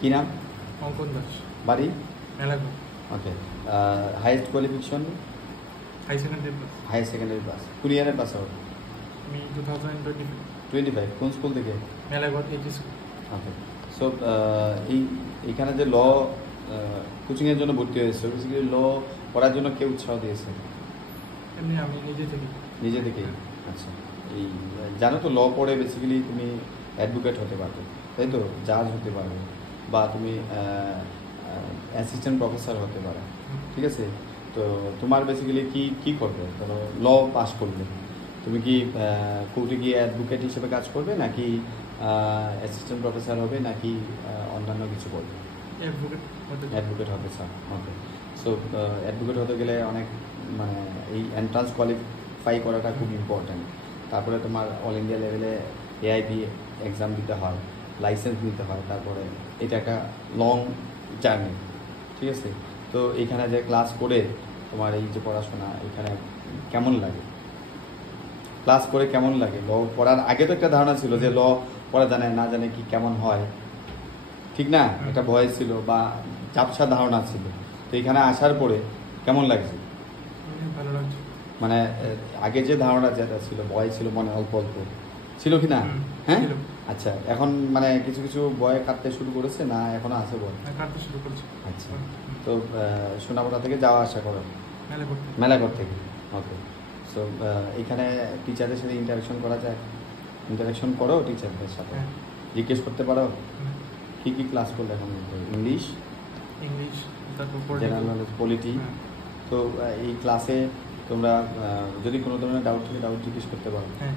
কি নাম? অঙ্কন দাস, বাড়ি? Melaghar. Okay. Highest qualification? High secondary higher secondary plus. Pass. কোন ইয়ারে পাস আউট? আমি 2025 25। কোন স্কুল থেকে? Melaghar HS school. Okay. So এইখানে যে ল কোচিংয়ের জন্য ভর্তি হয়েছে, বেসিক্যালি ল পড়ার জন্য কে উৎসাহ দিয়েছে? এমনি আমি নিজে থেকে। নিজে থেকেই? আচ্ছা। এই জানো তো ল পড়ে বেসিক্যালি তুমি অ্যাডভোকেট হতে পারবে, তাই তো? জাজ হতে পারবে, বা তুমি অ্যাসিস্ট্যান্ট প্রফেসর হতে পারো, ঠিক আছে? তো তোমার বেসিক্যালি কি কি করবে? ধরো ল পাস করলে তুমি কি কোর্টে গিয়ে অ্যাডভোকেট হিসেবে কাজ করবে, নাকি অ্যাসিস্ট্যান্ট প্রফেসর হবে, নাকি অন্যান্য কিছু করবে? অ্যাডভোকেট হবে স্যার। ওকে। সো অ্যাডভোকেট হতে গেলে অনেক মানে এই এন্ট্রান্স কোয়ালিফাই করাটা খুব ইম্পর্ট্যান্ট। তারপরে তোমার অল ইন্ডিয়া লেভেলে এআইবি এক্সাম দিতে হয়, লাইসেন্স নিতে হয়, তারপরে এটা একটা লং জার্নি, ঠিক আছে? তো এইখানে যে ক্লাস করে তোমার এই যে পড়াশোনা, এখানে কেমন লাগে? ক্লাস করে কেমন লাগে? ল পড়ার আগে তো একটা ধারণা ছিল যে ল পড়া জানে না জানে কি কেমন হয়, ঠিক না? একটা ভয় ছিল বা ঝাপসা ধারণা ছিল। তো এখানে আসার পরে কেমন লাগছে? ভালো লাগছে। মানে আগে যে ধারণা যেটা ছিল, ভয় ছিল মনে অল্প অল্প ছিল কি না? হ্যাঁ। ছিল। আচ্ছা, এখন মানে কিছু কিছু ভয় কাটতে শুরু করেছে না এখনো আছে ভয়? কাটতে শুরু করেছি। আচ্ছা। তো সোনামুড়া থেকে যাওয়া আসা করো? মেলাঘর থেকে। মেলাঘর থেকে। ওকে। সো এখানে টিচারদের সাথে ইন্টারাকশন করা যায়? ইন্টারাকশন করো টিচারদের সাথে? হ্যাঁ। জিজ্ঞেস করতে পারো হুম। কি কি ক্লাস করলে এখন? ইংলিশ, ইংলিশ, তারপর জেনারেল নলেজ, পলিটি। হ্যাঁ। তো এই ক্লাসে তোমরা যদি কোনো ধরনের ডাউট থাকে ডাউট জিজ্ঞেস করতে পারো। হ্যাঁ।